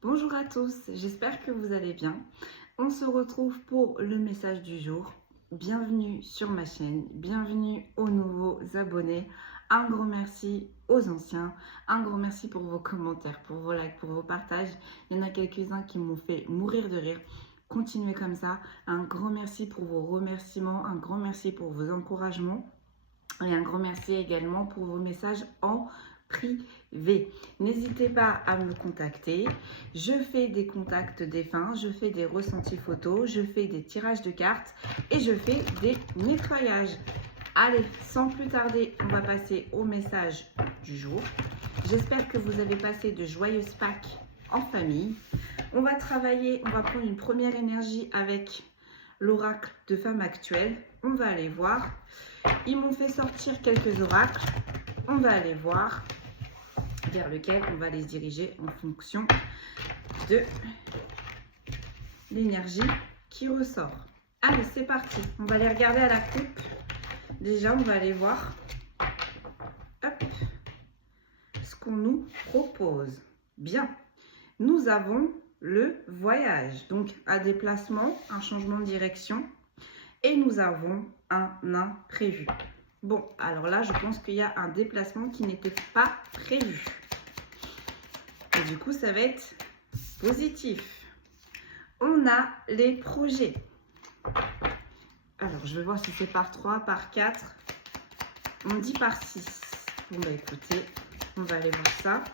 Bonjour à tous, j'espère que vous allez bien. On se retrouve pour le message du jour. Bienvenue sur ma chaîne, bienvenue aux nouveaux abonnés. Un gros merci aux anciens, un gros merci pour vos commentaires, pour vos likes, pour vos partages. Il y en a quelques-uns qui m'ont fait mourir de rire. Continuez comme ça. Un grand merci pour vos remerciements, un grand merci pour vos encouragements. Et un grand merci également pour vos messages en privé. N'hésitez pas à me contacter. Je fais des contacts défunts, je fais des ressentis photos, je fais des tirages de cartes et je fais des nettoyages. Allez, sans plus tarder, on va passer au message du jour. J'espère que vous avez passé de joyeuses Pâques en famille. On va travailler, on va prendre une première énergie avec l'oracle de femme actuelle. On va aller voir. Ils m'ont fait sortir quelques oracles. On va aller voir vers lequel on va les diriger en fonction de l'énergie qui ressort. Allez, c'est parti. On va les regarder à la coupe. Déjà, on va aller voir ce qu'on nous propose. Bien. Nous avons le voyage, donc un déplacement, un changement de direction. Et nous avons un imprévu. Bon, alors là, je pense qu'il y a un déplacement qui n'était pas prévu. Et du coup, ça va être positif. On a les projets. Alors, je vais voir si c'est par 3, par 4. On dit par 6. Bon, bah écoutez, on va aller voir ça.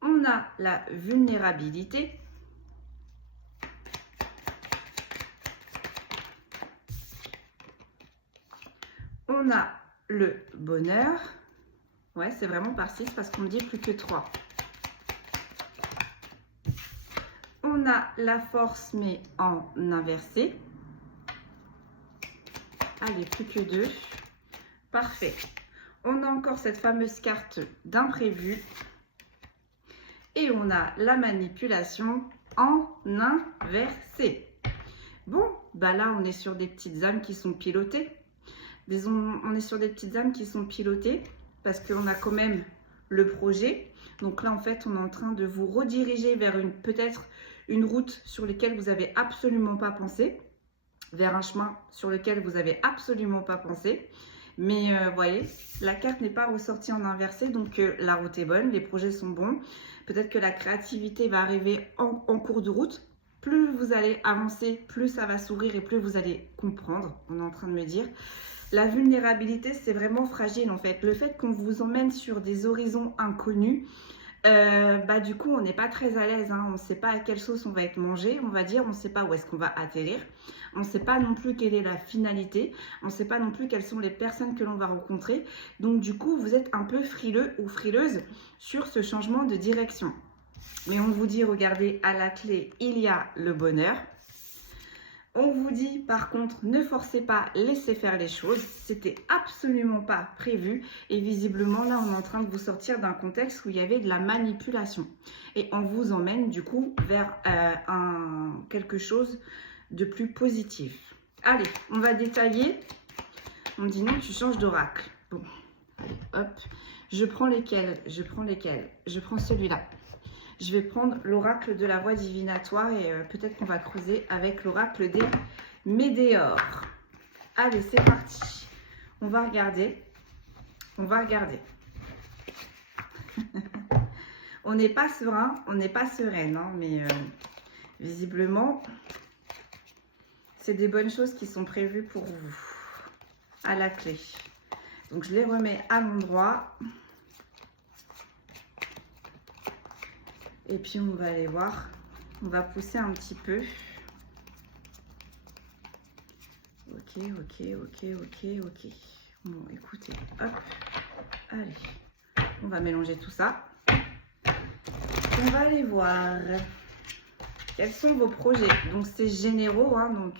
On a la vulnérabilité. On a le bonheur. Ouais, c'est vraiment par 6 parce qu'on ne dit plus que 3. On a la force, mais en inversé. Allez, plus que 2. Parfait. On a encore cette fameuse carte d'imprévu. Et on a la manipulation en inversé. Bon, bah là, on est sur des petites âmes qui sont pilotées. On est sur des petites âmes qui sont pilotées parce qu'on a quand même le projet. Donc là, en fait, on est en train de vous rediriger vers peut-être une route sur laquelle vous n'avez absolument pas pensé, vers un chemin sur lequel vous n'avez absolument pas pensé. Mais vous voyez, la carte n'est pas ressortie en inversé, donc la route est bonne, les projets sont bons. Peut-être que la créativité va arriver en cours de route. Plus vous allez avancer, plus ça va s'ouvrir et plus vous allez comprendre, on est en train de me dire. La vulnérabilité, c'est vraiment fragile en fait. Le fait qu'on vous emmène sur des horizons inconnus, du coup, on n'est pas très à l'aise. On ne sait pas à quelle sauce on va être mangé, on va dire. On ne sait pas où est-ce qu'on va atterrir. On ne sait pas non plus quelle est la finalité. On ne sait pas non plus quelles sont les personnes que l'on va rencontrer. Donc, du coup, vous êtes un peu frileux ou frileuse sur ce changement de direction. Mais on vous dit, regardez, à la clé, il y a le bonheur. On vous dit par contre, ne forcez pas, laissez faire les choses. C'était absolument pas prévu. Et visiblement, là, on est en train de vous sortir d'un contexte où il y avait de la manipulation. Et on vous emmène du coup vers quelque chose de plus positif. Allez, on va détailler. On dit non, tu changes d'oracle. Bon, allez, hop. Je prends lesquels? Je prends celui-là. Je vais prendre l'oracle de la voie divinatoire et peut-être qu'on va creuser avec l'oracle des météores. Allez, c'est parti. On va regarder. On n'est pas serein, on n'est pas sereine, mais visiblement, c'est des bonnes choses qui sont prévues pour vous à la clé. Donc, je les remets à l'endroit. Et puis, on va aller voir. On va pousser un petit peu. Ok. Bon, écoutez, hop. Allez. On va mélanger tout ça. On va aller voir. Quels sont vos projets? Donc, c'est généraux. Donc,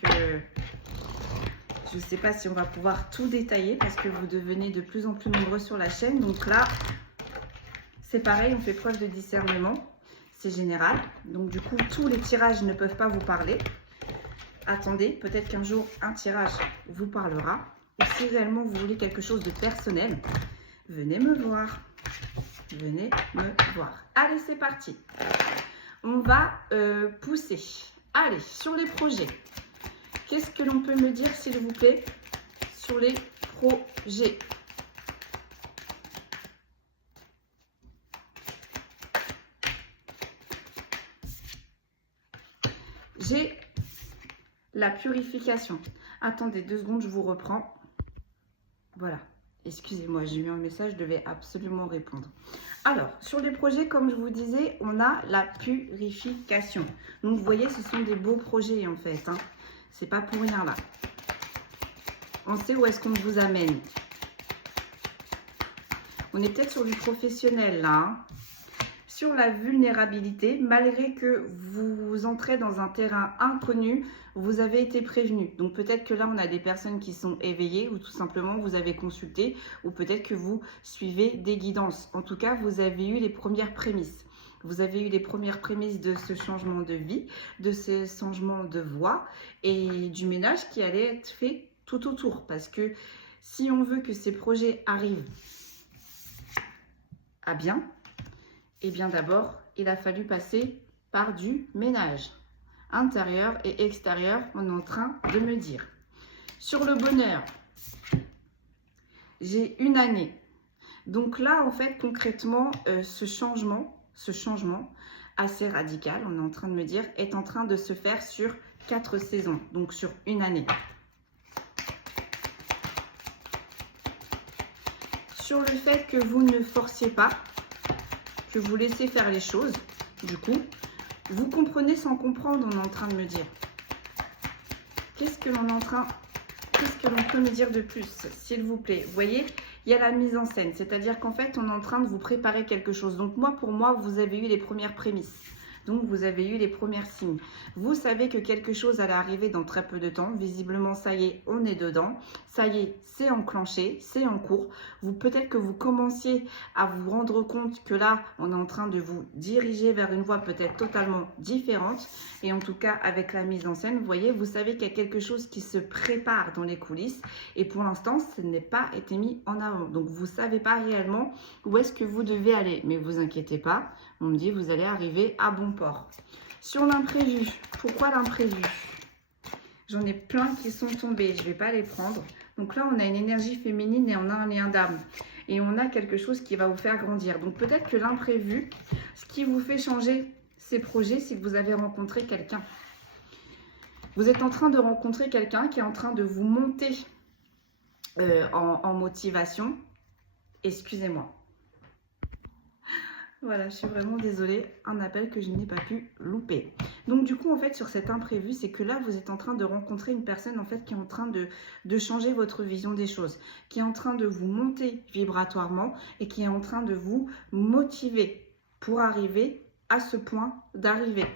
je ne sais pas si on va pouvoir tout détailler parce que vous devenez de plus en plus nombreux sur la chaîne. Donc là, c'est pareil. On fait preuve de discernement. C'est général, donc du coup tous les tirages ne peuvent pas vous parler. Attendez, peut-être qu'un jour un tirage vous parlera. Ou si réellement vous voulez quelque chose de personnel, venez me voir. venez me voir. Allez, c'est parti. On va pousser. Allez, sur les projets. Qu'est-ce que l'on peut me dire, s'il vous plaît, sur les projets? J'ai la purification. Attendez 2 secondes, je vous reprends. Voilà. Excusez-moi, j'ai eu un message, je devais absolument répondre. Alors, sur les projets, comme je vous disais, on a la purification. Donc, vous voyez, ce sont des beaux projets, en fait. Hein. C'est pas pour rien, là. On sait où est-ce qu'on vous amène. On est peut-être sur du professionnel, là. Hein. Sur la vulnérabilité, malgré que vous entrez dans un terrain inconnu, vous avez été prévenu. Donc peut-être que là, on a des personnes qui sont éveillées ou tout simplement vous avez consulté ou peut-être que vous suivez des guidances. En tout cas, vous avez eu les premières prémices. Vous avez eu les premières prémices de ce changement de vie, de ce changement de voie et du ménage qui allait être fait tout autour. Parce que si on veut que ces projets arrivent à bien, eh bien d'abord, il a fallu passer par du ménage intérieur et extérieur, on est en train de me dire. Sur le bonheur, j'ai 1 année. Donc là, en fait, concrètement, ce changement assez radical, on est en train de me dire, est en train de se faire sur 4 saisons, donc sur 1 année. Sur le fait que vous ne forciez pas, que vous laissez faire les choses, du coup, vous comprenez sans comprendre, on est en train de me dire. Qu'est-ce que l'on peut me dire de plus, s'il vous plaît? Vous voyez, il y a la mise en scène, c'est-à-dire qu'en fait, on est en train de vous préparer quelque chose. Donc moi, pour moi, vous avez eu les premières prémices. Donc, vous avez eu les premiers signes. Vous savez que quelque chose allait arriver dans très peu de temps. Visiblement, ça y est, on est dedans. Ça y est, c'est enclenché, c'est en cours. Peut-être que vous commenciez à vous rendre compte que là, on est en train de vous diriger vers une voie peut-être totalement différente. Et en tout cas, avec la mise en scène, vous voyez, vous savez qu'il y a quelque chose qui se prépare dans les coulisses. Et pour l'instant, ce n'est pas été mis en avant. Donc, vous ne savez pas réellement où est-ce que vous devez aller. Mais vous inquiétez pas. On me dit, vous allez arriver à bon port. Sur l'imprévu, pourquoi l'imprévu? J'en ai plein qui sont tombés, je ne vais pas les prendre. Donc là, on a une énergie féminine et on a un lien d'âme. Et on a quelque chose qui va vous faire grandir. Donc peut-être que l'imprévu, ce qui vous fait changer ces projets, c'est que vous avez rencontré quelqu'un. Vous êtes en train de rencontrer quelqu'un qui est en train de vous monter en motivation. Excusez-moi. Voilà, je suis vraiment désolée, un appel que je n'ai pas pu louper. Donc du coup, en fait, sur cet imprévu, c'est que là, vous êtes en train de rencontrer une personne, en fait, qui est en train de changer votre vision des choses, qui est en train de vous monter vibratoirement et qui est en train de vous motiver pour arriver à ce point d'arrivée.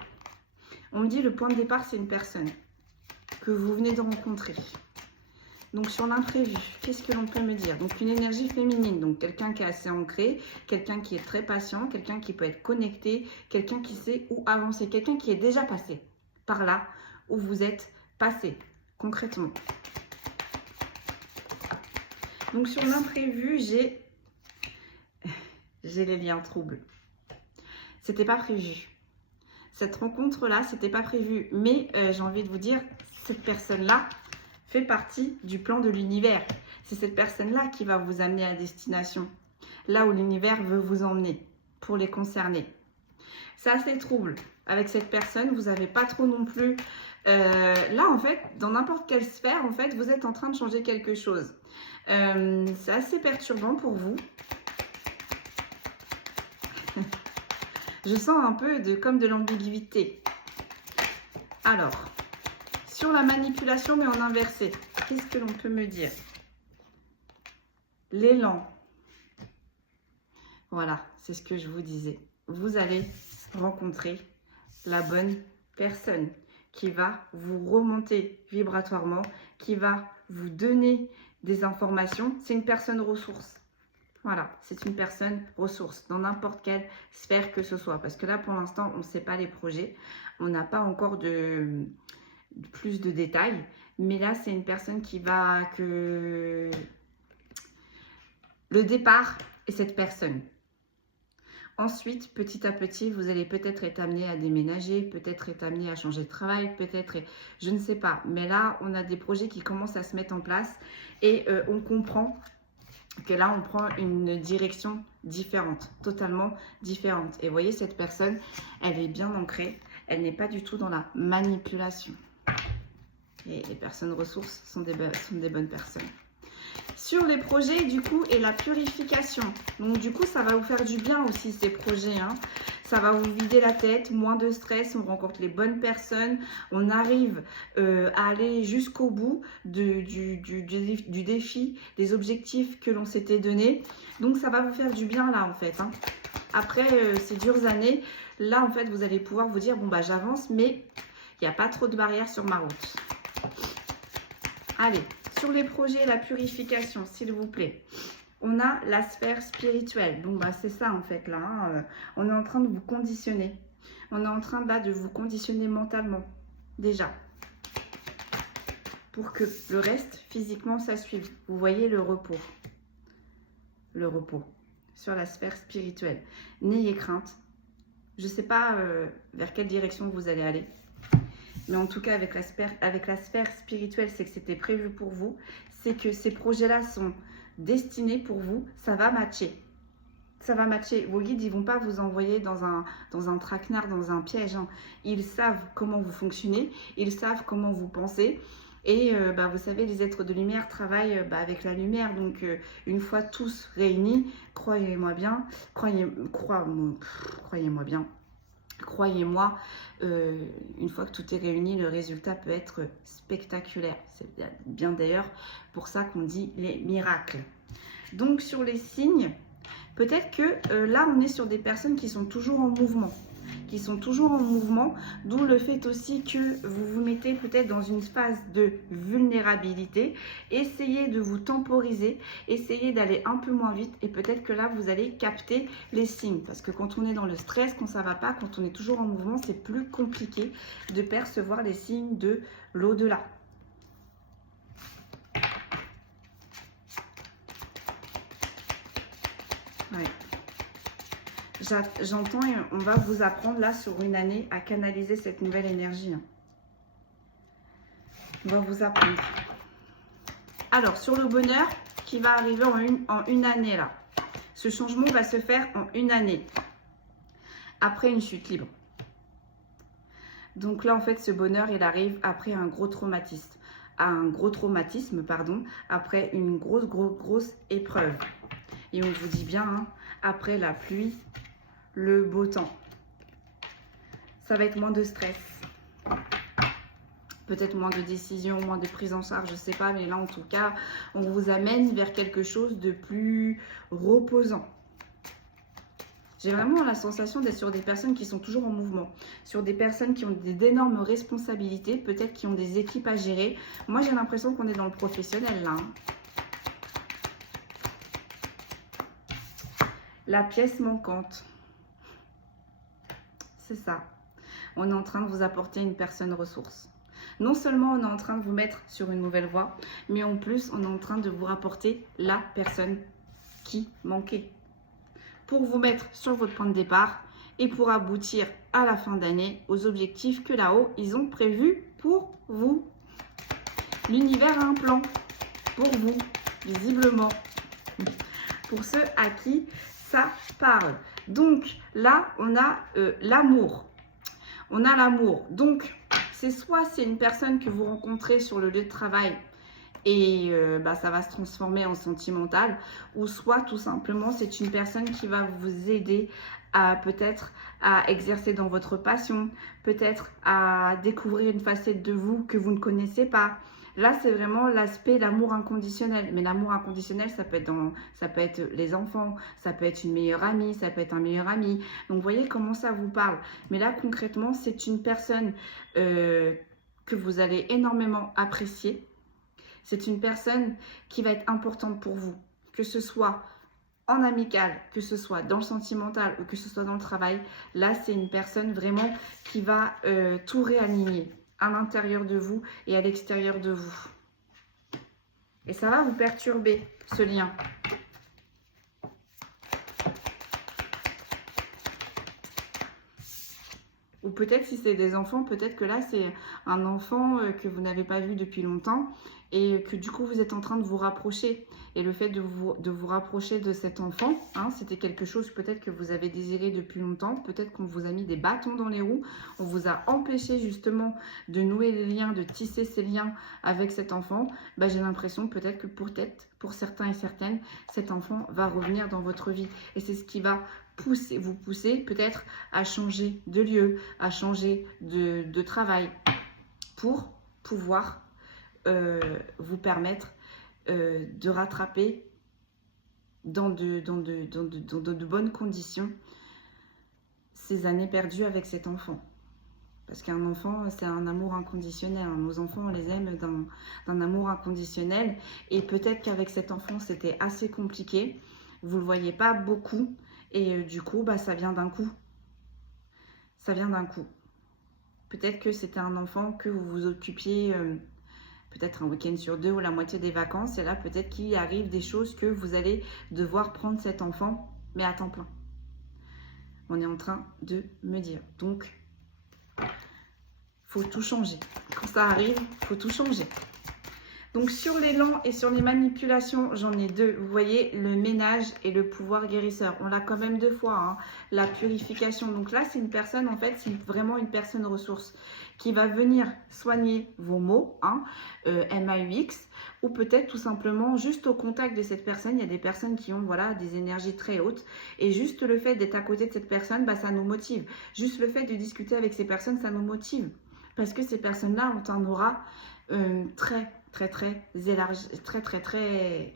On me dit, le point de départ, c'est une personne que vous venez de rencontrer. Donc, sur l'imprévu, qu'est-ce que l'on peut me dire? Donc, une énergie féminine, donc quelqu'un qui est assez ancré, quelqu'un qui est très patient, quelqu'un qui peut être connecté, quelqu'un qui sait où avancer, quelqu'un qui est déjà passé par là où vous êtes passé, concrètement. Donc, sur l'imprévu, j'ai les liens troubles. C'était pas prévu. Cette rencontre-là, c'était pas prévu. Mais j'ai envie de vous dire, cette personne-là fait partie du plan de l'univers. C'est cette personne-là qui va vous amener à destination, là où l'univers veut vous emmener, pour les concerner. C'est assez trouble. Avec cette personne, vous n'avez pas trop non plus... là, en fait, dans n'importe quelle sphère, en fait, vous êtes en train de changer quelque chose. C'est assez perturbant pour vous. Je sens un peu comme de l'ambiguïté. Alors... Sur la manipulation, mais en inversé, qu'est-ce que l'on peut me dire? L'élan. Voilà, c'est ce que je vous disais. Vous allez rencontrer la bonne personne qui va vous remonter vibratoirement, qui va vous donner des informations. C'est une personne ressource. Voilà, c'est une personne ressource dans n'importe quelle sphère que ce soit. Parce que là, pour l'instant, on ne sait pas les projets. On n'a pas encore plus de détails, mais là c'est une personne qui va le départ est cette personne. Ensuite, petit à petit, vous allez peut-être être amené à déménager, peut-être être amené à changer de travail, peut-être, je ne sais pas. Mais là, on a des projets qui commencent à se mettre en place et on comprend que là, on prend une direction différente, totalement différente. Et vous voyez, cette personne, elle est bien ancrée. Elle n'est pas du tout dans la manipulation. Et les personnes ressources sont des bonnes personnes. Sur les projets, du coup, et la purification. Donc, du coup, ça va vous faire du bien aussi, ces projets. Hein. Ça va vous vider la tête, moins de stress, on rencontre les bonnes personnes. On arrive à aller jusqu'au bout du défi, des objectifs que l'on s'était donné. Donc, ça va vous faire du bien, là, en fait. Hein. Après ces dures années, là, en fait, vous allez pouvoir vous dire, bon, bah, j'avance, mais il n'y a pas trop de barrières sur ma route. Allez, sur les projets, la purification, s'il vous plaît. On a la sphère spirituelle. Bon, bah, c'est ça, en fait, là. Hein. On est en train de vous conditionner. On est en train, là, de vous conditionner mentalement, déjà. Pour que le reste, physiquement, ça suive. Vous voyez le repos. Le repos sur la sphère spirituelle. N'ayez crainte. Je ne sais pas vers quelle direction vous allez aller. Mais en tout cas, avec la sphère spirituelle, c'est que c'était prévu pour vous. C'est que ces projets-là sont destinés pour vous. Ça va matcher. Ça va matcher. Vos guides, ils ne vont pas vous envoyer dans un traquenard, dans un piège. Hein. Ils savent comment vous fonctionnez. Ils savent comment vous pensez. Et vous savez, les êtres de lumière travaillent avec la lumière. Donc, une fois tous réunis, croyez-moi bien, croyez-moi bien. Croyez-moi, une fois que tout est réuni, le résultat peut être spectaculaire. C'est bien d'ailleurs pour ça qu'on dit les miracles. Donc sur les signes, peut-être que là on est sur des personnes qui sont toujours en mouvement. D'où le fait aussi que vous vous mettez peut-être dans une phase de vulnérabilité. Essayez de vous temporiser, essayez d'aller un peu moins vite et peut-être que là, vous allez capter les signes. Parce que quand on est dans le stress, quand ça ne va pas, quand on est toujours en mouvement, c'est plus compliqué de percevoir les signes de l'au-delà. Ouais. J'entends et on va vous apprendre là sur une année à canaliser cette nouvelle énergie. On va vous apprendre. Alors, sur le bonheur qui va arriver en une année là. Ce changement va se faire en une année. Après une chute libre. Donc là, en fait, ce bonheur, il arrive après un gros traumatisme. Après une grosse épreuve. Et on vous dit bien, hein, après la pluie, le beau temps. Ça va être moins de stress. Peut-être moins de décisions, moins de prise en charge, je ne sais pas. Mais là, en tout cas, on vous amène vers quelque chose de plus reposant. J'ai vraiment la sensation d'être sur des personnes qui sont toujours en mouvement. Sur des personnes qui ont d'énormes responsabilités. Peut-être qui ont des équipes à gérer. Moi, j'ai l'impression qu'on est dans le professionnel, là. Hein. La pièce manquante. C'est ça. On est en train de vous apporter une personne ressource. Non seulement on est en train de vous mettre sur une nouvelle voie, mais en plus on est en train de vous rapporter la personne qui manquait. Pour vous mettre sur votre point de départ et pour aboutir à la fin d'année aux objectifs que là-haut ils ont prévus pour vous. L'univers a un plan pour vous, visiblement. Pour ceux à qui ça parle. Donc là, on a l'amour. On a l'amour. Donc, c'est soit c'est une personne que vous rencontrez sur le lieu de travail et ça va se transformer en sentimental, ou soit tout simplement c'est une personne qui va vous aider à peut-être à exercer dans votre passion, peut-être à découvrir une facette de vous que vous ne connaissez pas. Là, c'est vraiment l'aspect l'amour inconditionnel. Mais l'amour inconditionnel, ça peut être les enfants, ça peut être une meilleure amie, ça peut être un meilleur ami. Donc, vous voyez comment ça vous parle. Mais là, concrètement, c'est une personne que vous allez énormément apprécier. C'est une personne qui va être importante pour vous. Que ce soit en amical, que ce soit dans le sentimental ou que ce soit dans le travail. Là, c'est une personne vraiment qui va tout réaligner à l'intérieur de vous et à l'extérieur de vous. Et ça va vous perturber, ce lien. Ou peut-être si c'est des enfants, peut-être que là c'est un enfant que vous n'avez pas vu depuis longtemps et que du coup vous êtes en train de vous rapprocher. Et le fait de vous rapprocher de cet enfant, hein, c'était quelque chose peut-être que vous avez désiré depuis longtemps. Peut-être qu'on vous a mis des bâtons dans les roues. On vous a empêché justement de nouer les liens, de tisser ces liens avec cet enfant. Bah, j'ai l'impression peut-être que pour certains et certaines, cet enfant va revenir dans votre vie. Et c'est ce qui va vous pousser peut-être à changer de lieu, à changer de travail pour pouvoir vous permettre de rattraper dans de bonnes conditions ces années perdues avec cet enfant. Parce qu'un enfant, c'est un amour inconditionnel. Nos enfants, on les aime d'un amour inconditionnel. Et peut-être qu'avec cet enfant, c'était assez compliqué. Vous ne le voyez pas beaucoup. Et du coup, bah, ça vient d'un coup. Ça vient d'un coup. Peut-être que c'était un enfant que vous vous occupiez peut-être un week-end sur 2 ou la moitié des vacances. Et là, peut-être qu'il arrive des choses que vous allez devoir prendre cet enfant, mais à temps plein. On est en train de me dire. Donc, faut tout changer. Quand ça arrive, faut tout changer. Donc sur l'élan et sur les manipulations, j'en ai 2. Vous voyez, le ménage et le pouvoir guérisseur. On l'a quand même 2 fois, hein. La purification. Donc là, c'est une personne, en fait, c'est vraiment une personne ressource qui va venir soigner vos maux, hein, MAUX, ou peut-être tout simplement juste au contact de cette personne. Il y a des personnes qui ont voilà, des énergies très hautes. Et juste le fait d'être à côté de cette personne, bah, ça nous motive. Juste le fait de discuter avec ces personnes, ça nous motive. Parce que ces personnes-là ont un aura très élargi, très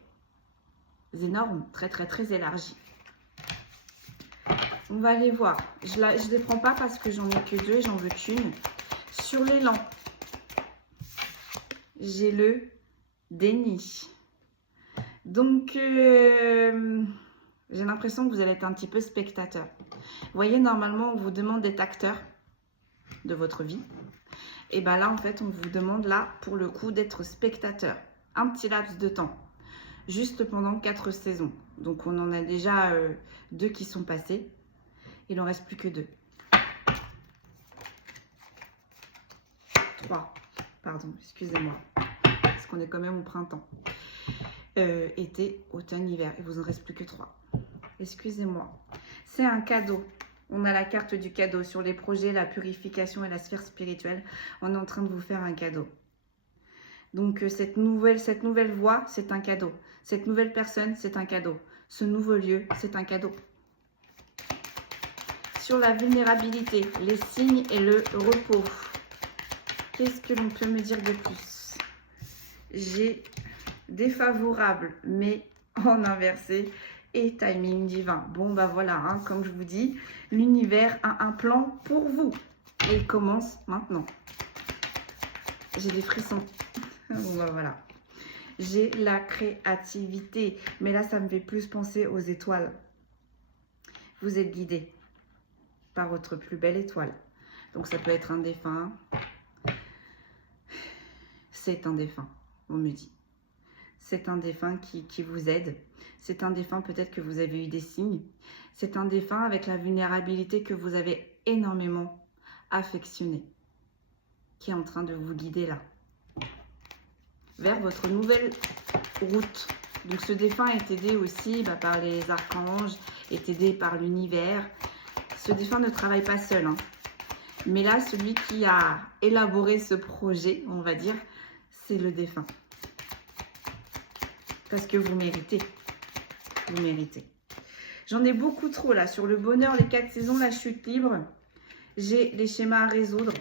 énorme, très élargi. On va aller voir. Je ne les prends pas parce que j'en ai que 2 et j'en veux qu'une. Sur l'élan, j'ai le déni. Donc, j'ai l'impression que vous allez être un petit peu spectateur. Vous voyez, normalement, on vous demande d'être acteur de votre vie. Et bien là, en fait, on vous demande là, pour le coup, d'être spectateur. Un petit laps de temps. Juste pendant 4 saisons. Donc, on en a déjà 2 qui sont passés. Il n'en reste plus que 2. 3. Pardon, excusez-moi. Parce qu'on est quand même au printemps. Été, automne, hiver. Il vous en reste plus que 3. Excusez-moi. C'est un cadeau. On a la carte du cadeau sur les projets, la purification et la sphère spirituelle. On est en train de vous faire un cadeau. Donc, cette nouvelle voie, c'est un cadeau. Cette nouvelle personne, c'est un cadeau. Ce nouveau lieu, c'est un cadeau. Sur la vulnérabilité, les signes et le repos. Qu'est-ce que l'on peut me dire de plus? J'ai défavorable, mais en inversé. Et timing divin. Bon, bah voilà, hein, comme je vous dis, l'univers a un plan pour vous. Et il commence maintenant. J'ai des frissons. Bon, bah voilà. J'ai la créativité. Mais là, ça me fait plus penser aux étoiles. Vous êtes guidé par votre plus belle étoile. Donc, ça peut être un défunt. C'est un défunt, on me dit. C'est un défunt qui vous aide. C'est un défunt peut-être que vous avez eu des signes. C'est un défunt avec la vulnérabilité que vous avez énormément affectionné. Qui est en train de vous guider là. Vers votre nouvelle route. Donc ce défunt est aidé aussi par les archanges, est aidé par l'univers. Ce défunt ne travaille pas seul. Hein. Mais là, celui qui a élaboré ce projet, on va dire, c'est le défunt. Parce que vous méritez. Vous méritez. J'en ai beaucoup trop là. Sur le bonheur, les 4 saisons, la chute libre. J'ai les schémas à résoudre.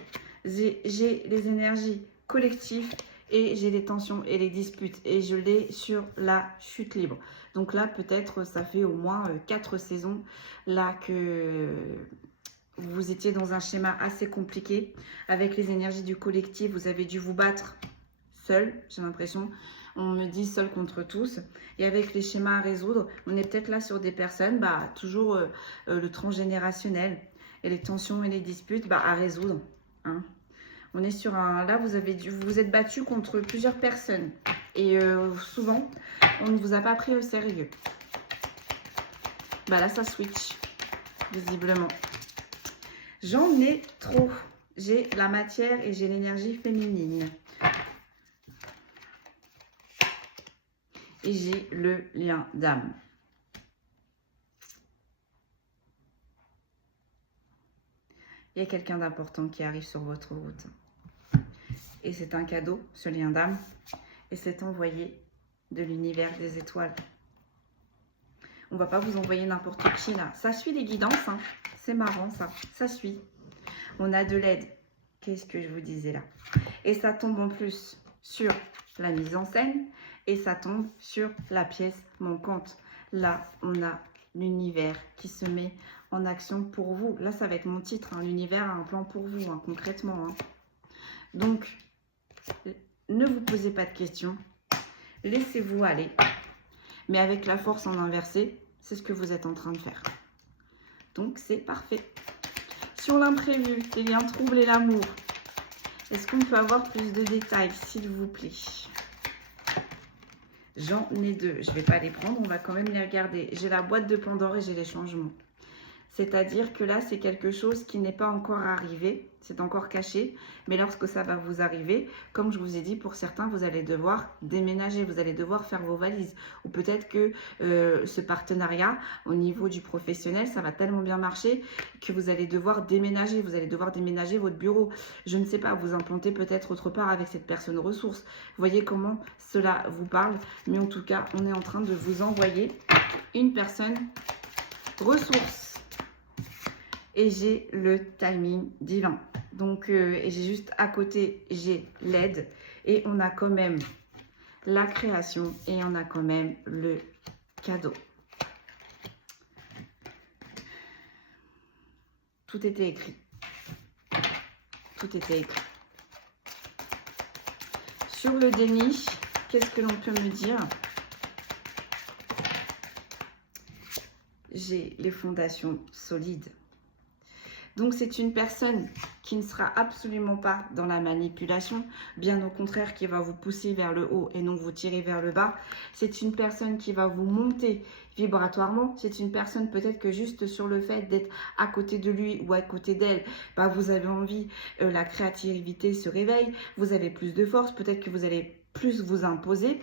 J'ai les énergies collectives. Et j'ai les tensions et les disputes. Et je l'ai sur la chute libre. Donc là, peut-être, ça fait au moins 4 saisons là que vous étiez dans un schéma assez compliqué. Avec les énergies du collectif, vous avez dû vous battre seul, j'ai l'impression. On me dit seul contre tous. Et avec les schémas à résoudre, on est peut-être là sur des personnes, toujours le transgénérationnel. Et les tensions et les disputes à résoudre. Hein. On est sur un... Là, vous vous êtes battu contre plusieurs personnes. Et souvent, on ne vous a pas pris au sérieux. Là, ça switch, visiblement. J'en ai trop. J'ai la matière et j'ai l'énergie féminine. Et j'ai le lien d'âme. Il y a quelqu'un d'important qui arrive sur votre route. Et c'est un cadeau, ce lien d'âme. Et c'est envoyé de l'univers des étoiles. On ne va pas vous envoyer n'importe qui là. Ça suit les guidances, hein. C'est marrant ça. Ça suit. On a de l'aide. Qu'est-ce que je vous disais là? Et ça tombe en plus sur la mise en scène. Et ça tombe sur la pièce manquante. Là, on a l'univers qui se met en action pour vous. Là, ça va être mon titre. Hein. L'univers a un plan pour vous, hein, concrètement. Hein. Donc, ne vous posez pas de questions. Laissez-vous aller. Mais avec la force en inversé, c'est ce que vous êtes en train de faire. Donc, c'est parfait. Sur l'imprévu, les liens troubles et l'amour, est-ce qu'on peut avoir plus de détails, s'il vous plaît? J'en ai deux. Je ne vais pas les prendre, on va quand même les regarder. J'ai la boîte de Pandore et j'ai les changements. C'est-à-dire que là, c'est quelque chose qui n'est pas encore arrivé. C'est encore caché. Mais lorsque ça va vous arriver, comme je vous ai dit, pour certains, vous allez devoir déménager. Vous allez devoir faire vos valises. Ou peut-être que ce partenariat, au niveau du professionnel, ça va tellement bien marcher que vous allez devoir déménager. Vous allez devoir déménager votre bureau. Je ne sais pas, vous implanter peut-être autre part avec cette personne ressource. Vous voyez comment cela vous parle. Mais en tout cas, on est en train de vous envoyer une personne ressource. Et j'ai le timing divin. Donc, et j'ai juste à côté, j'ai l'aide. Et on a quand même la création. Et on a quand même le cadeau. Tout était écrit. Tout était écrit. Sur le déni, qu'est-ce que l'on peut me dire? J'ai les fondations solides. Donc, c'est une personne qui ne sera absolument pas dans la manipulation, bien au contraire, qui va vous pousser vers le haut et non vous tirer vers le bas. C'est une personne qui va vous monter vibratoirement. C'est une personne peut-être que juste sur le fait d'être à côté de lui ou à côté d'elle, bah, vous avez envie, la créativité se réveille, vous avez plus de force, peut-être que vous allez plus vous imposer.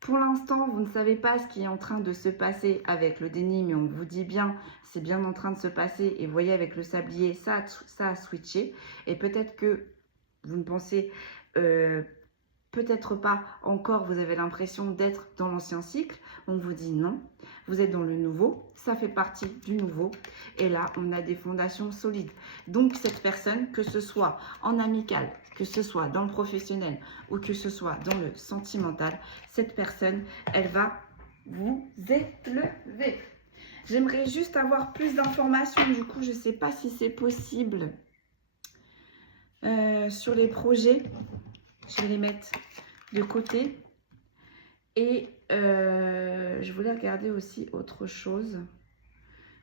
Pour l'instant, vous ne savez pas ce qui est en train de se passer avec le déni, mais on vous dit bien, c'est bien en train de se passer. Et vous voyez, avec le sablier, ça a switché. Et peut-être que vous ne pensez peut-être pas encore, vous avez l'impression d'être dans l'ancien cycle. On vous dit non, vous êtes dans le nouveau, ça fait partie du nouveau. Et là, on a des fondations solides. Donc, cette personne, que ce soit en amical, que ce soit dans le professionnel ou que ce soit dans le sentimental, cette personne, elle va vous élever. J'aimerais juste avoir plus d'informations. Du coup, je ne sais pas si c'est possible sur les projets. Je vais les mettre de côté. Et je voulais regarder aussi autre chose.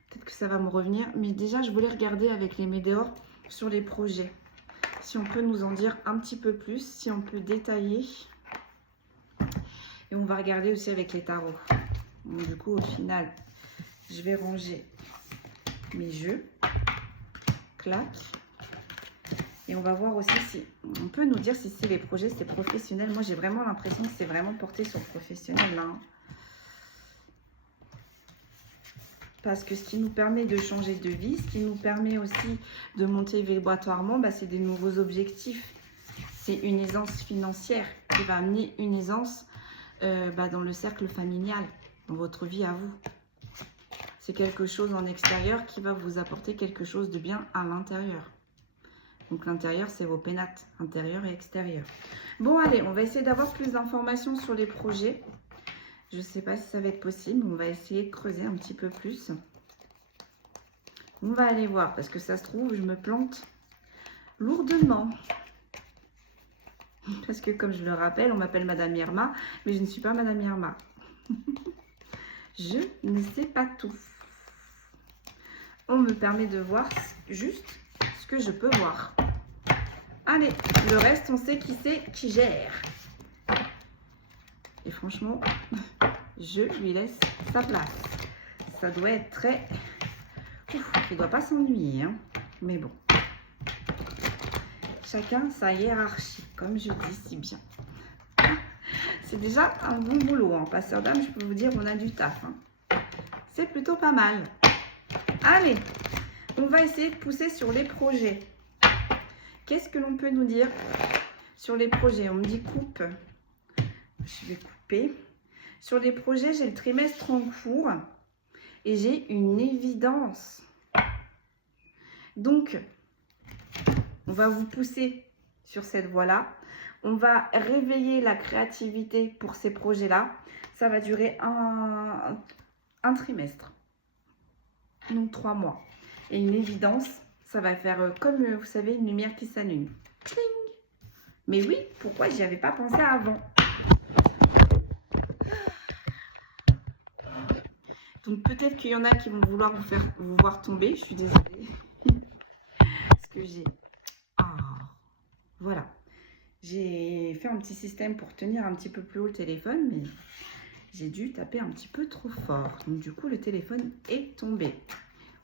Peut-être que ça va me revenir. Mais déjà, je voulais regarder avec les météores sur les projets. Si on peut nous en dire un petit peu plus, si on peut détailler. Et on va regarder aussi avec les tarots. Donc, du coup, au final, je vais ranger mes jeux. Clac. Et on va voir aussi si on peut nous dire si c'est les projets, c'est professionnel. Moi, j'ai vraiment l'impression que c'est vraiment porté sur le professionnel là. Hein. Parce que ce qui nous permet de changer de vie, ce qui nous permet aussi de monter vibratoirement, bah, c'est des nouveaux objectifs. C'est une aisance financière qui va amener une aisance dans le cercle familial, dans votre vie à vous. C'est quelque chose en extérieur qui va vous apporter quelque chose de bien à l'intérieur. Donc l'intérieur, c'est vos pénates, intérieur et extérieur. Bon, allez, on va essayer d'avoir plus d'informations sur les projets. Je ne sais pas si ça va être possible, mais on va essayer de creuser un petit peu plus. On va aller voir, parce que ça se trouve, je me plante lourdement. Parce que, comme je le rappelle, on m'appelle Madame Irma, mais je ne suis pas Madame Irma. Je ne sais pas tout. On me permet de voir juste ce que je peux voir. Allez, le reste, on sait qui c'est qui gère. Et franchement, je lui laisse sa place. Ça doit être très... Ouf, il ne doit pas s'ennuyer. Hein. Mais bon, chacun sa hiérarchie, comme je dis si bien. C'est déjà un bon boulot, hein. Passeur d'âme, je peux vous dire, on a du taf. Hein. C'est plutôt pas mal. Allez, on va essayer de pousser sur les projets. Qu'est-ce que l'on peut nous dire sur les projets? On me dit coupe. Je vais couper. Sur les projets, j'ai le trimestre en cours et j'ai une évidence. Donc, on va vous pousser sur cette voie-là. On va réveiller la créativité pour ces projets-là. Ça va durer un trimestre. Donc 3 mois. Et une évidence, ça va faire comme, vous savez, une lumière qui s'allume. Mais oui, pourquoi j'y avais pas pensé avant? Donc peut-être qu'il y en a qui vont vouloir vous voir tomber. Je suis désolée. Parce que j'ai... Ah, voilà. J'ai fait un petit système pour tenir un petit peu plus haut le téléphone, mais j'ai dû taper un petit peu trop fort. Donc du coup, le téléphone est tombé.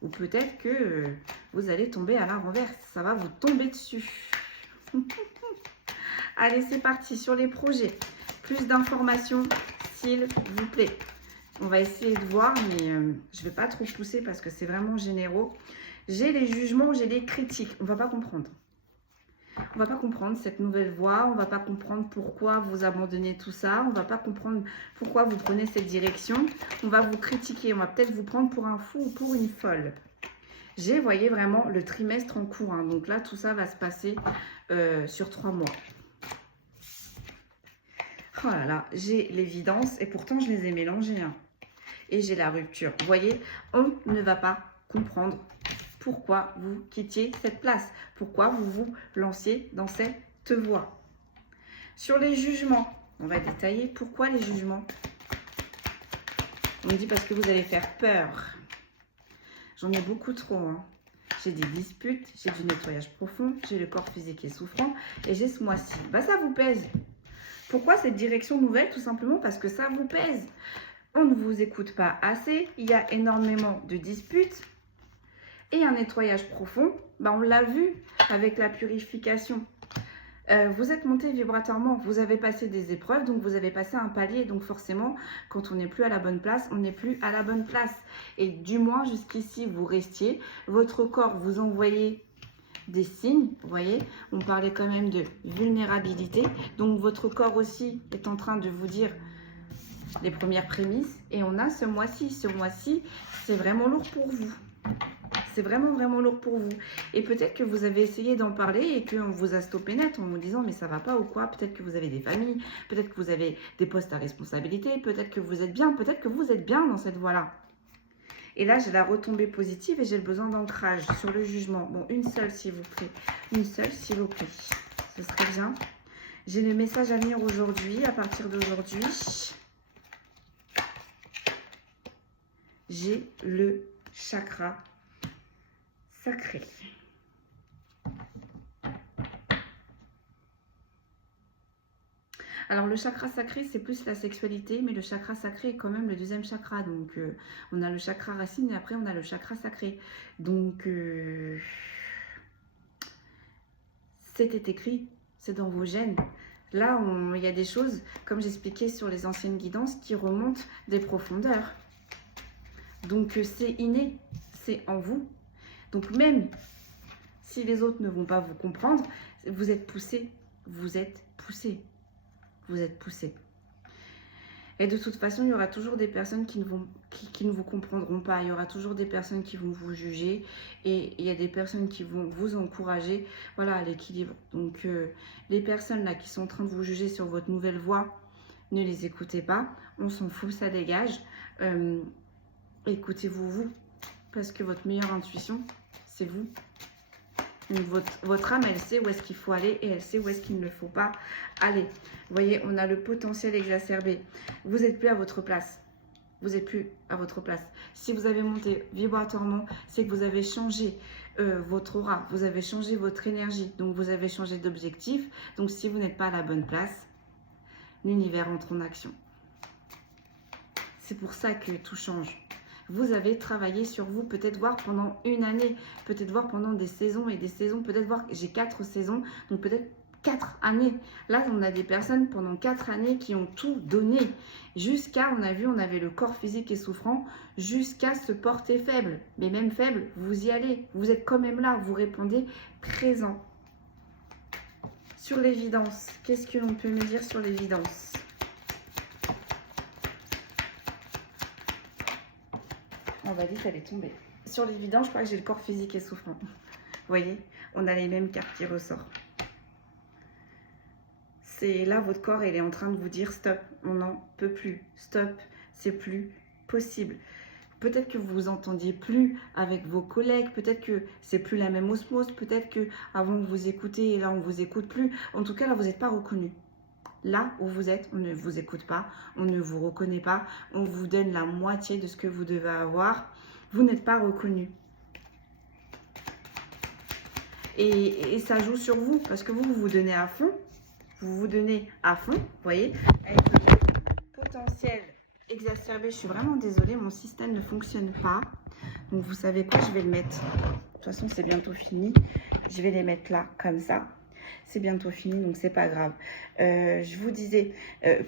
Ou peut-être que vous allez tomber à la renverse. Ça va vous tomber dessus. Allez, c'est parti sur les projets. Plus d'informations, s'il vous plaît. On va essayer de voir, mais je ne vais pas trop pousser parce que c'est vraiment généraux. J'ai les jugements, j'ai les critiques. On ne va pas comprendre. On ne va pas comprendre cette nouvelle voie. On ne va pas comprendre pourquoi vous abandonnez tout ça. On ne va pas comprendre pourquoi vous prenez cette direction. On va vous critiquer. On va peut-être vous prendre pour un fou ou pour une folle. J'ai, voyez, vraiment le trimestre en cours. Hein. Donc là, tout ça va se passer sur 3 mois. Oh là là, j'ai l'évidence et pourtant je les ai mélangés. Hein. Et j'ai la rupture. Vous voyez, on ne va pas comprendre pourquoi vous quittiez cette place. Pourquoi vous vous lanciez dans cette voie. Sur les jugements, on va détailler pourquoi les jugements. On me dit parce que vous allez faire peur. J'en ai beaucoup trop. Hein. J'ai des disputes, j'ai du nettoyage profond, j'ai le corps physique qui est souffrant et j'ai ce mois-ci. Bah ça vous pèse. Pourquoi cette direction nouvelle? Tout simplement parce que ça vous pèse. On ne vous écoute pas assez, il y a énormément de disputes et un nettoyage profond, bah on l'a vu avec la purification. Vous êtes monté vibratoirement, vous avez passé des épreuves, donc vous avez passé un palier, donc forcément, quand on n'est plus à la bonne place, on n'est plus à la bonne place. Et du moins, jusqu'ici, vous restiez, votre corps vous envoyait des signes, vous voyez, on parlait quand même de vulnérabilité, donc votre corps aussi est en train de vous dire les premières prémices, et on a ce mois-ci, c'est vraiment lourd pour vous. C'est vraiment, vraiment lourd pour vous. Et peut-être que vous avez essayé d'en parler et qu'on vous a stoppé net en vous disant mais ça va pas ou quoi. Peut-être que vous avez des familles, peut-être que vous avez des postes à responsabilité, peut-être que vous êtes bien dans cette voie-là. Et là, j'ai la retombée positive et j'ai le besoin d'ancrage sur le jugement. Bon, une seule s'il vous plaît. Une seule s'il vous plaît. Ce serait bien. J'ai le message à venir aujourd'hui, à partir d'aujourd'hui. J'ai le chakra sacré. Alors le chakra sacré, c'est plus la sexualité, mais le chakra sacré est quand même le deuxième chakra. Donc on a le chakra racine et après on a le chakra sacré. Donc c'était écrit, c'est dans vos gènes. Là, il y a des choses, comme j'expliquais sur les anciennes guidances, qui remontent des profondeurs. Donc c'est inné, c'est en vous. Donc même si les autres ne vont pas vous comprendre, vous êtes poussé, vous êtes poussé, vous êtes poussé. Et de toute façon, il y aura toujours des personnes qui ne vous comprendront pas. Il y aura toujours des personnes qui vont vous juger. Et il y a des personnes qui vont vous encourager, voilà, à l'équilibre. Donc les personnes là qui sont en train de vous juger sur votre nouvelle voie, ne les écoutez pas. On s'en fout, ça dégage. Écoutez-vous, vous. Parce que votre meilleure intuition, c'est vous. Votre âme, elle sait où est-ce qu'il faut aller et elle sait où est-ce qu'il ne faut pas aller. Vous voyez, on a le potentiel exacerbé. Vous n'êtes plus à votre place. Vous n'êtes plus à votre place. Si vous avez monté vibratoirement, c'est que vous avez changé votre aura. Vous avez changé votre énergie. Donc, vous avez changé d'objectif. Donc, si vous n'êtes pas à la bonne place, l'univers entre en action. C'est pour ça que tout change. vous avez travaillé sur vous, peut-être voir pendant une année, peut-être voir pendant des saisons et des saisons, peut-être voir, j'ai 4 saisons, donc peut-être 4 années. Là, on a des personnes pendant 4 années qui ont tout donné. Jusqu'à, on a vu, on avait le corps physique et souffrant, jusqu'à se porter faible. Mais même faible, vous y allez. Vous êtes quand même là, vous répondez présent. Sur l'évidence, qu'est-ce que l'on peut me dire sur l'évidence? On va dire qu'elle est tombée. Sur l'évidence, je crois que j'ai le corps physique et souffrant. Vous voyez, on a les mêmes cartes qui ressortent. C'est là, votre corps, il est en train de vous dire stop, on n'en peut plus. Stop, c'est plus possible. Peut-être que vous vous entendiez plus avec vos collègues, peut-être que c'est plus la même osmose, peut-être que avant vous écoutez et là on vous écoute plus. En tout cas, là vous n'êtes pas reconnu. Là où vous êtes, on ne vous écoute pas, on ne vous reconnaît pas, on vous donne la moitié de ce que vous devez avoir. Vous n'êtes pas reconnu. Et ça joue sur vous parce que vous vous donnez à fond. Vous vous donnez à fond, vous voyez, avec le potentiel exacerbé. Je suis vraiment désolée, mon système ne fonctionne pas. Donc, vous savez quoi, je vais le mettre. De toute façon, c'est bientôt fini. Je vais les mettre là, comme ça. C'est bientôt fini, donc c'est pas grave. Je vous disais,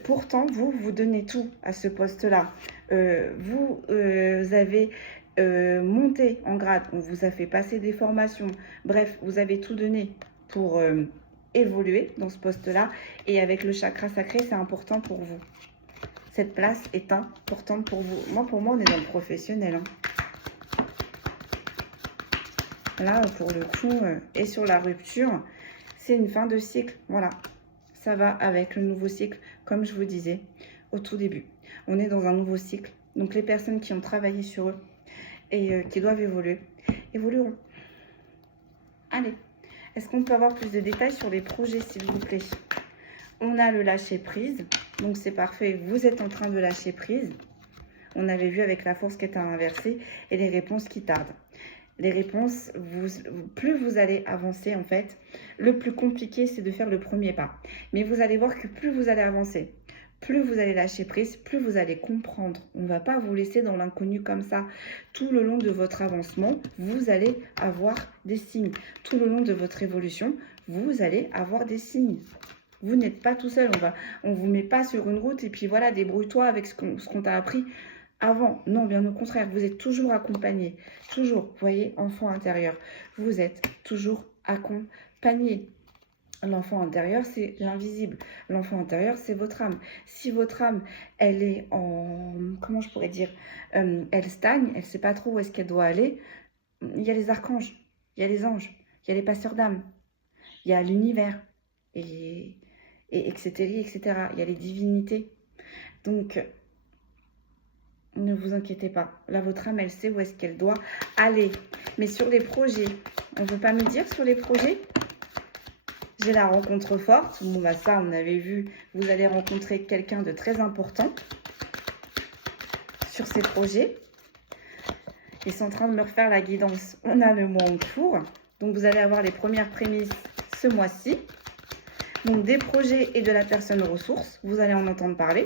pourtant, vous donnez tout à ce poste-là. Vous avez monté en grade, on vous a fait passer des formations. Bref, vous avez tout donné pour évoluer dans ce poste-là. Et avec le chakra sacré, c'est important pour vous. Cette place est importante pour vous. Moi, pour moi, on est dans le professionnel. Hein. Là, pour le coup, et sur la rupture, c'est une fin de cycle. Voilà, ça va avec le nouveau cycle, comme je vous disais au tout début. On est dans un nouveau cycle. Donc, les personnes qui ont travaillé sur eux et qui doivent évoluer, évolueront. Allez, est-ce qu'on peut avoir plus de détails sur les projets, s'il vous plaît? On a le lâcher prise. Donc, c'est parfait. Vous êtes en train de lâcher prise. On avait vu avec la force qui est à inverser et les réponses qui tardent. Les réponses, plus vous allez avancer, en fait, le plus compliqué, c'est de faire le premier pas. Mais vous allez voir que plus vous allez avancer, plus vous allez lâcher prise, plus vous allez comprendre. On ne va pas vous laisser dans l'inconnu comme ça. Tout le long de votre avancement, vous allez avoir des signes. Tout le long de votre évolution, vous allez avoir des signes. Vous n'êtes pas tout seul, on vous met pas sur une route et puis voilà, débrouille-toi avec ce qu'on t'a appris avant. Non, bien au contraire, vous êtes toujours accompagné. Toujours, vous voyez, enfant intérieur. Vous êtes toujours accompagné. L'enfant intérieur, c'est l'invisible. L'enfant intérieur, c'est votre âme. Si votre âme, elle est en... Comment je pourrais dire elle stagne, elle ne sait pas trop où est-ce qu'elle doit aller. Il y a les archanges, il y a les anges, il y a les passeurs d'âme, il y a l'univers. Et etc., etc. Il y a les divinités. Donc, ne vous inquiétez pas. Là, votre âme, elle sait où est-ce qu'elle doit aller. Mais sur les projets, on ne veut pas me dire sur les projets? J'ai la rencontre forte. Bon, bah ça, on avait vu. Vous allez rencontrer quelqu'un de très important sur ces projets. Ils sont en train de me refaire la guidance. On a le mois en cours. Donc, vous allez avoir les premières prémices ce mois-ci. Donc, des projets et de la personne ressource, vous allez en entendre parler.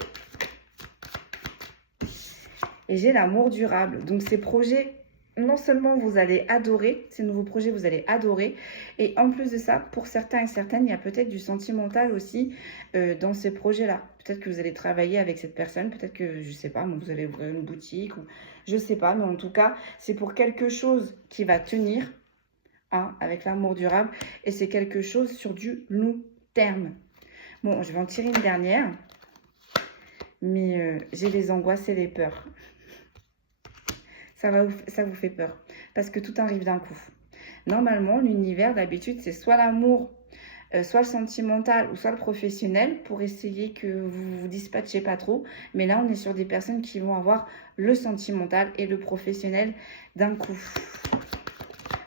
Et j'ai l'amour durable. Donc, ces projets, non seulement vous allez adorer, ces nouveaux projets, vous allez adorer. Et en plus de ça, pour certains et certaines, il y a peut-être du sentimental aussi dans ces projets-là. Peut-être que vous allez travailler avec cette personne, peut-être que, je ne sais pas, vous allez ouvrir une boutique, ou je ne sais pas. Mais en tout cas, c'est pour quelque chose qui va tenir avec l'amour durable. Et c'est quelque chose sur du long terme. Bon, je vais en tirer une dernière, mais j'ai les angoisses et les peurs. Ça vous fait peur, parce que tout arrive d'un coup. Normalement, l'univers, d'habitude, c'est soit l'amour, soit le sentimental, ou soit le professionnel, pour essayer que vous vous dispatchiez pas trop. Mais là, on est sur des personnes qui vont avoir le sentimental et le professionnel d'un coup.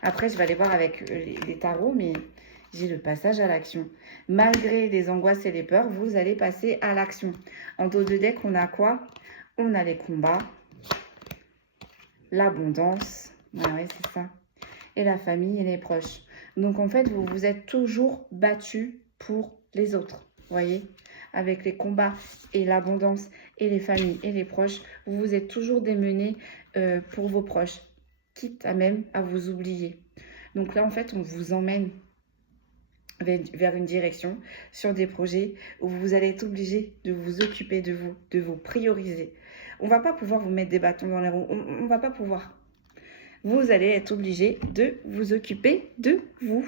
Après, je vais aller voir avec les tarots, mais... j'ai le passage à l'action. Malgré les angoisses et les peurs, vous allez passer à l'action. En dos de deck, on a quoi? On a les combats, l'abondance, ouais, c'est ça, et la famille et les proches. Donc, en fait, vous vous êtes toujours battu pour les autres, voyez? Avec les combats et l'abondance et les familles et les proches, vous vous êtes toujours démené pour vos proches, quitte à même à vous oublier. Donc là, en fait, on vous emmène vers une direction, sur des projets où vous allez être obligé de vous occuper de vous prioriser. On ne va pas pouvoir vous mettre des bâtons dans les roues, on ne va pas pouvoir. Vous allez être obligé de vous occuper de vous.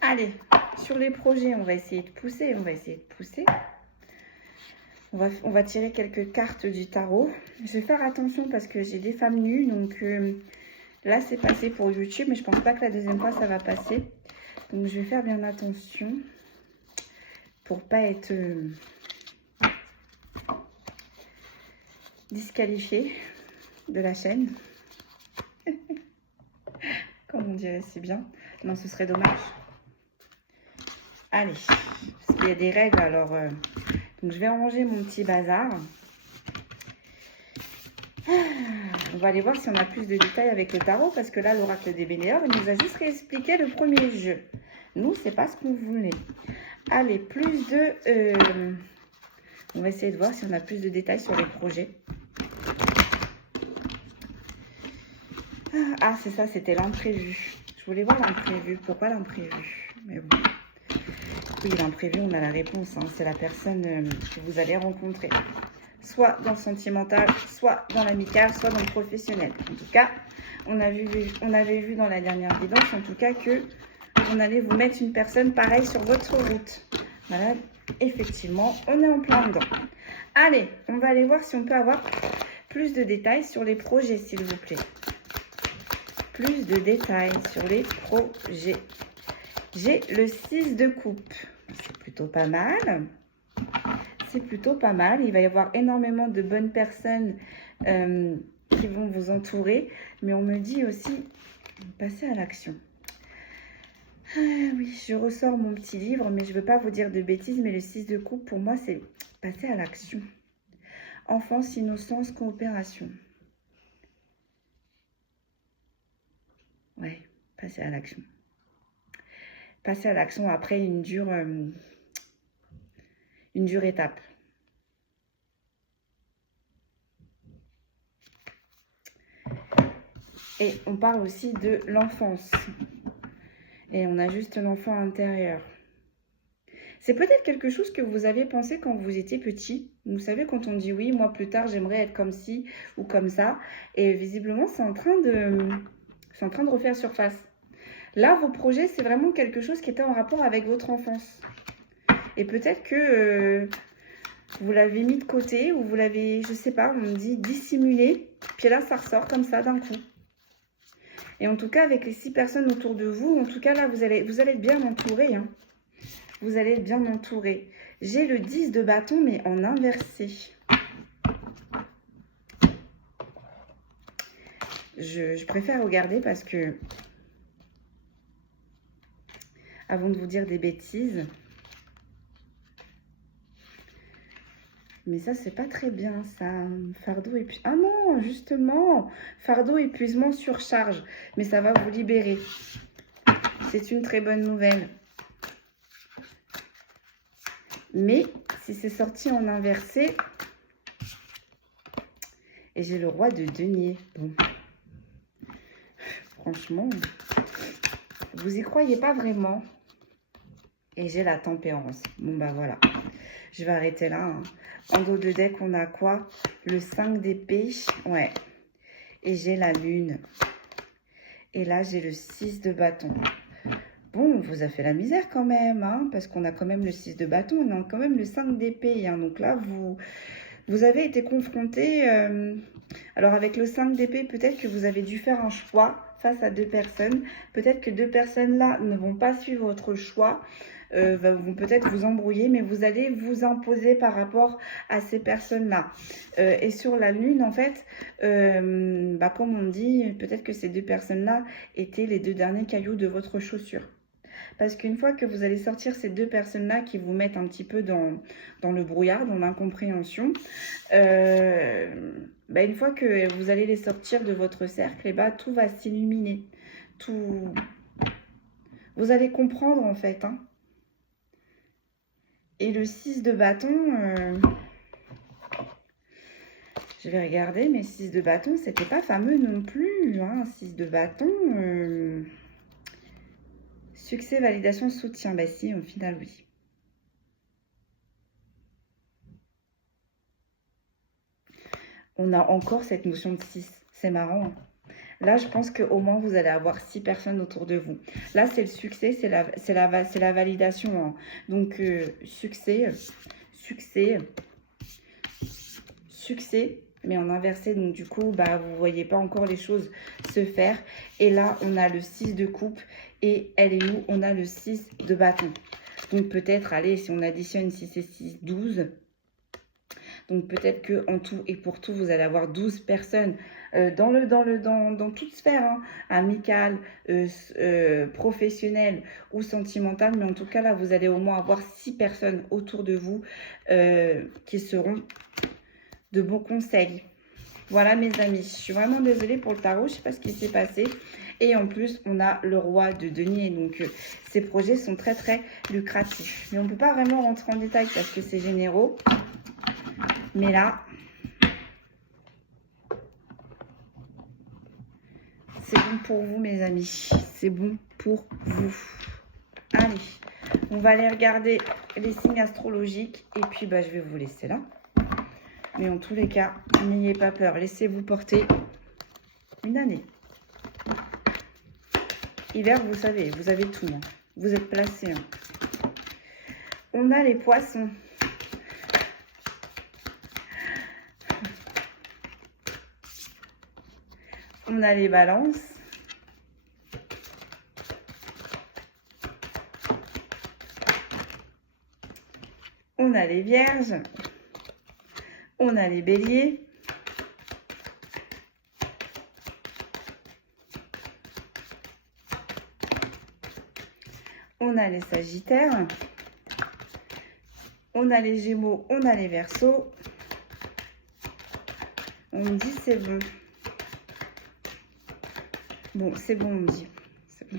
Allez, sur les projets, on va essayer de pousser, On va tirer quelques cartes du tarot. Je vais faire attention parce que j'ai des femmes nues, donc là c'est passé pour YouTube, mais je pense pas que la deuxième fois ça va passer. Donc je vais faire bien attention pour pas être disqualifiée de la chaîne. Comme on dirait si bien. Non, ce serait dommage. Allez, parce qu'il y a des règles, alors... donc je vais ranger mon petit bazar. On va aller voir si on a plus de détails avec le tarot, parce que là, l'oracle des Bénéors, il nous a juste réexpliqué le premier jeu. Nous, c'est pas ce qu'on voulait. Allez, plus de... on va essayer de voir si on a plus de détails sur les projets. Ah, c'est ça, c'était l'imprévu. Je voulais voir l'imprévu. Pourquoi l'imprévu? Mais bon. Oui, l'imprévu, on a la réponse. Hein. C'est la personne que vous allez rencontrer. Soit dans le sentimental, soit dans l'amical, soit dans le professionnel. En tout cas, on avait vu dans la dernière vidéo, en tout cas, que on allait vous mettre une personne pareille sur votre route. Voilà, effectivement, on est en plein dedans. Allez, on va aller voir si on peut avoir plus de détails sur les projets, s'il vous plaît. Plus de détails sur les projets. J'ai le 6 de coupe. C'est plutôt pas mal. C'est plutôt pas mal. Il va y avoir énormément de bonnes personnes qui vont vous entourer. Mais on me dit aussi, passer à l'action. Ah oui, je ressors mon petit livre, mais je ne veux pas vous dire de bêtises. Mais le 6 de coupe, pour moi, c'est passer à l'action. Enfance, innocence, coopération. Ouais, passer à l'action. Passer à l'action après une dure étape. Et on parle aussi de l'enfance. Et on a juste l'enfant intérieur. C'est peut-être quelque chose que vous aviez pensé quand vous étiez petit. Vous savez, quand on dit oui, moi plus tard, j'aimerais être comme ci ou comme ça. Et visiblement, c'est en train de refaire surface. Là, vos projets, c'est vraiment quelque chose qui était en rapport avec votre enfance. Et peut-être que vous l'avez mis de côté ou vous l'avez, je sais pas, on me dit dissimulé. Puis là, ça ressort comme ça d'un coup. Et en tout cas, avec les 6 personnes autour de vous, en tout cas là, vous allez être bien entouré. Hein. Vous allez être bien entouré. J'ai le 10 de bâton, mais en inversé. Je préfère regarder parce que, avant de vous dire des bêtises, mais ça, c'est pas très bien, ça. Fardeau épuisement. Ah non, justement, fardeau, épuisement, surcharge. Mais ça va vous libérer. C'est une très bonne nouvelle. Mais si c'est sorti en inversé, et j'ai le roi de denier. Bon. Franchement, vous y croyez pas vraiment. Et j'ai la tempérance. Bon, bah voilà. Je vais arrêter là. Hein. En dos de deck, on a quoi? Le 5 d'épée. Ouais. Et j'ai la lune. Et là, j'ai le 6 de bâton. Bon, on vous a fait la misère quand même. Hein, parce qu'on a quand même le 6 de bâton. On a quand même le 5 d'épée. Hein, donc là, vous avez été confronté. Alors, avec le 5 d'épée, peut-être que vous avez dû faire un choix face à 2 personnes. Peut-être que 2 personnes-là ne vont pas suivre votre choix. Vont peut-être vous embrouiller, mais vous allez vous imposer par rapport à ces personnes-là. Et sur la lune, en fait, comme on dit, peut-être que ces 2 personnes-là étaient les 2 derniers cailloux de votre chaussure. Parce qu'une fois que vous allez sortir ces 2 personnes-là qui vous mettent un petit peu dans le brouillard, dans l'incompréhension, une fois que vous allez les sortir de votre cercle, tout va s'illuminer. Vous allez comprendre, en fait, hein. Et le 6 de bâton, Je vais regarder, mais 6 de bâton, c'était pas fameux non plus. Hein. 6 de bâton, succès, validation, soutien. Bah si, au final, oui. On a encore cette notion de 6. C'est marrant. Hein. Là, je pense qu'au moins, vous allez avoir 6 personnes autour de vous. Là, c'est le succès, c'est la validation. Hein. Donc, succès, mais en inversé. Donc, du coup, bah, vous ne voyez pas encore les choses se faire. Et là, on a le 6 de coupe. Et elle est où? On a le 6 de bâton. Donc, peut-être, allez, si on additionne 6 et 6, 12. Donc, peut-être qu'en tout et pour tout, vous allez avoir 12 personnes dans toute sphère, hein, amicale, professionnelle ou sentimentale. Mais en tout cas, là, vous allez au moins avoir 6 personnes autour de vous qui seront de bons conseils. Voilà, mes amis. Je suis vraiment désolée pour le tarot. Je ne sais pas ce qui s'est passé. Et en plus, on a le roi de denier. Donc, ces projets sont très, très lucratifs. Mais on ne peut pas vraiment rentrer en détail parce que c'est généraux. Mais là, c'est bon pour vous, mes amis. C'est bon pour vous. Allez, on va aller regarder les signes astrologiques. Et puis, bah, je vais vous laisser là. Mais en tous les cas, n'ayez pas peur. Laissez-vous porter une année. Hiver, vous savez, vous avez tout. Hein. Vous êtes placés. Hein. On a les poissons. On a les balances. On a les vierges. On a les béliers. On a les sagittaires. On a les gémeaux. On a les verseaux. On me dit c'est bon. Bon, c'est bon, on me dit. Bon.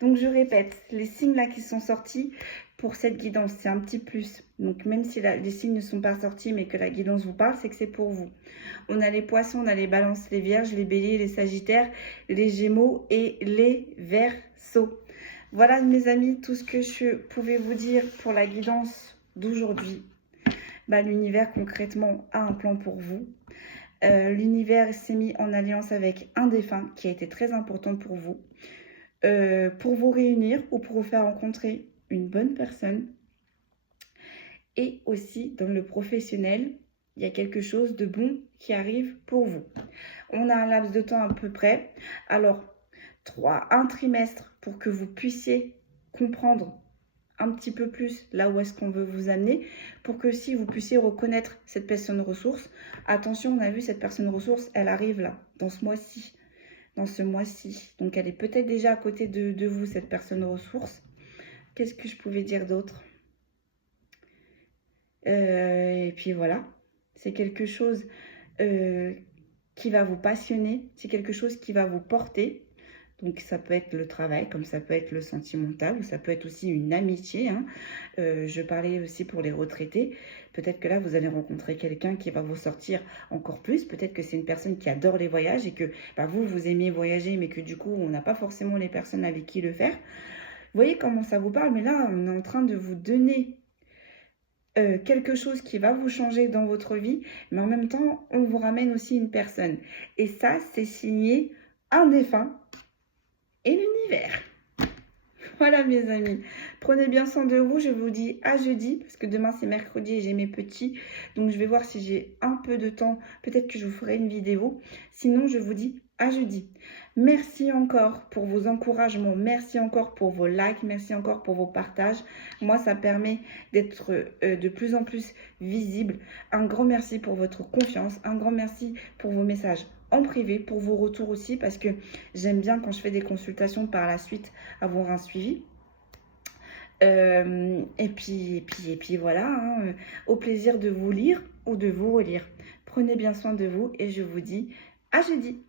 Donc, je répète, les signes là qui sont sortis pour cette guidance, c'est un petit plus. Donc, même si les signes ne sont pas sortis, mais que la guidance vous parle, c'est que c'est pour vous. On a les poissons, on a les balances, les vierges, les béliers, les sagittaires, les gémeaux et les verseaux. Voilà, mes amis, tout ce que je pouvais vous dire pour la guidance d'aujourd'hui. Bah, l'univers, concrètement, a un plan pour vous. L'univers s'est mis en alliance avec un défunt qui a été très important pour vous réunir ou pour vous faire rencontrer une bonne personne. Et aussi, dans le professionnel, il y a quelque chose de bon qui arrive pour vous. On a un laps de temps à peu près. Alors, un trimestre pour que vous puissiez comprendre un petit peu plus là où est-ce qu'on veut vous amener, pour que si vous puissiez reconnaître cette personne ressource. Attention, on a vu cette personne ressource, elle arrive là, dans ce mois-ci. Donc, elle est peut-être déjà à côté de vous, cette personne ressource. Qu'est-ce que je pouvais dire d'autre? Et puis voilà, c'est quelque chose qui va vous passionner, c'est quelque chose qui va vous porter. Donc, ça peut être le travail, comme ça peut être le sentimental, ou ça peut être aussi une amitié. Hein. Je parlais aussi pour les retraités. Peut-être que là, vous allez rencontrer quelqu'un qui va vous sortir encore plus. Peut-être que c'est une personne qui adore les voyages et que bah, vous aimez voyager, mais que du coup, on n'a pas forcément les personnes avec qui le faire. Vous voyez comment ça vous parle, mais là, on est en train de vous donner quelque chose qui va vous changer dans votre vie, mais en même temps, on vous ramène aussi une personne. Et ça, c'est signé un défunt et l'univers. Voilà, mes amis. Prenez bien soin de vous. Je vous dis à jeudi, parce que demain, c'est mercredi et j'ai mes petits. Donc, je vais voir si j'ai un peu de temps. Peut-être que je vous ferai une vidéo. Sinon, je vous dis à jeudi. Merci encore pour vos encouragements. Merci encore pour vos likes. Merci encore pour vos partages. Moi, ça permet d'être de plus en plus visible. Un grand merci pour votre confiance. Un grand merci pour vos messages en privé, pour vos retours aussi, parce que j'aime bien quand je fais des consultations par la suite avoir un suivi. Et puis voilà, hein, au plaisir de vous lire ou de vous relire. Prenez bien soin de vous et je vous dis à jeudi.